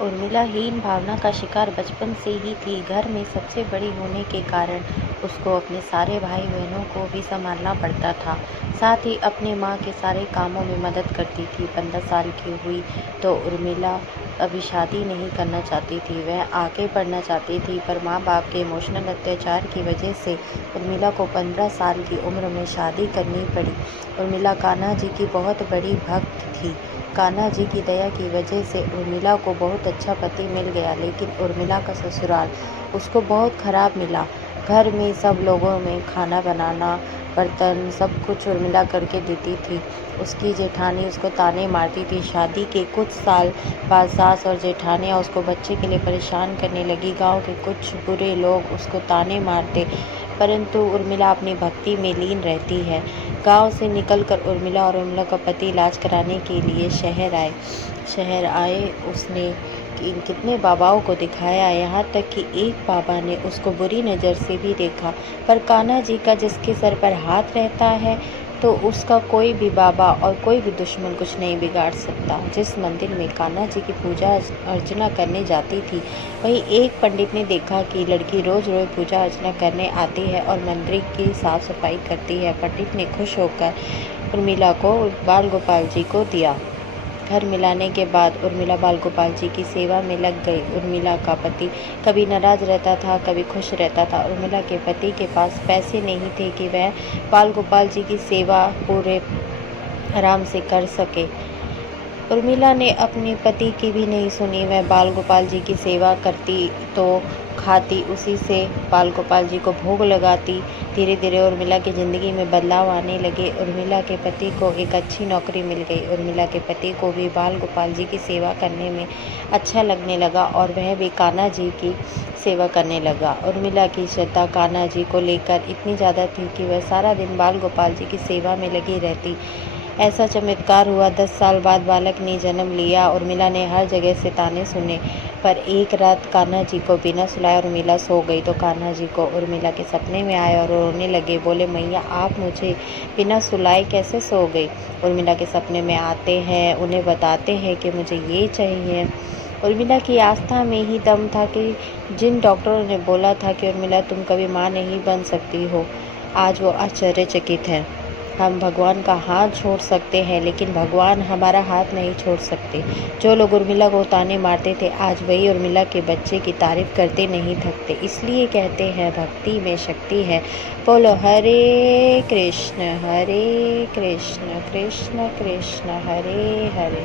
उर्मिला हीन भावना का शिकार बचपन से ही थी। घर में सबसे बड़ी होने के कारण उसको अपने सारे भाई बहनों को भी संभालना पड़ता था। साथ ही अपनी माँ के सारे कामों में मदद करती थी। 15 साल की हुई तो उर्मिला अभी शादी नहीं करना चाहती थी। वह आगे बढ़ना चाहती थी, पर माँ बाप के इमोशनल अत्याचार की वजह से उर्मिला को 15 साल की उम्र में शादी करनी पड़ी। उर्मिला कान्हा जी की बहुत बड़ी भक्त थी। कान्हा जी की दया की वजह से उर्मिला को बहुत अच्छा पति मिल गया, लेकिन उर्मिला का ससुराल उसको बहुत खराब मिला। घर में सब लोगों में खाना बनाना, बर्तन सब कुछ उर्मिला करके देती थी। उसकी जेठानी उसको ताने मारती थी। शादी के कुछ साल बाद सास और जेठानियाँ उसको बच्चे के लिए परेशान करने लगी। गांव के कुछ बुरे लोग उसको ताने मारते, परंतु उर्मिला अपनी भक्ति में लीन रहती है। गांव से निकलकर उर्मिला और उर्मिला का पति इलाज कराने के लिए शहर आए। उसने कितने बाबाओं को दिखाया, यहाँ तक कि एक बाबा ने उसको बुरी नज़र से भी देखा। पर कान्हा जी का जिसके सर पर हाथ रहता है, तो उसका कोई भी बाबा और कोई भी दुश्मन कुछ नहीं बिगाड़ सकता। जिस मंदिर में कान्हा जी की पूजा अर्चना करने जाती थी, वहीं एक पंडित ने देखा कि लड़की रोज रोज पूजा अर्चना करने आती है और मंदिर की साफ सफाई करती है। पंडित ने खुश होकर उर्मिला को बाल गोपाल जी को दिया। घर मिलाने के बाद उर्मिला बाल गोपाल जी की सेवा में लग गई। उर्मिला का पति कभी नाराज रहता था, कभी खुश रहता था। उर्मिला के पति के पास पैसे नहीं थे कि वह बाल गोपाल जी की सेवा पूरे आराम से कर सके। उर्मिला ने अपने पति की भी नहीं सुनी। वह बाल गोपाल जी की सेवा करती तो खाती उसी से, बाल गोपाल जी को भोग लगाती। धीरे धीरे उर्मिला की ज़िंदगी में बदलाव आने लगे। उर्मिला के पति को एक अच्छी नौकरी मिल गई। उर्मिला के पति को भी बाल गोपाल जी की सेवा करने में अच्छा लगने लगा और वह भी कान्हा जी की सेवा करने लगा। उर्मिला की श्रद्धा कान्हा जी को लेकर इतनी ज़्यादा थी कि वह सारा दिन बाल गोपाल जी की सेवा में लगी रहती। ऐसा चमत्कार हुआ, 10 साल बाद बालक ने जन्म लिया। उर्मिला ने हर जगह से ताने सुने, पर एक रात कान्हा जी को बिना सुलाए उर्मिला सो गई तो कान्हा जी को उर्मिला के सपने में आए और रोने लगे। बोले, मैया आप मुझे बिना सुलाए कैसे सो गई? उर्मिला के सपने में आते हैं, उन्हें बताते हैं कि मुझे ये चाहिए। उर्मिला की आस्था में ही दम था कि जिन डॉक्टरों ने बोला था कि उर्मिला तुम कभी माँ नहीं बन सकती हो, आज वो आश्चर्यचकित हैं। हम भगवान का हाथ छोड़ सकते हैं, लेकिन भगवान हमारा हाथ नहीं छोड़ सकते। जो लोग उर्मिला को ताने मारते थे, आज वही उर्मिला के बच्चे की तारीफ करते नहीं थकते। इसलिए कहते हैं भक्ति में शक्ति है। बोलो हरे कृष्ण कृष्ण कृष्ण हरे हरे।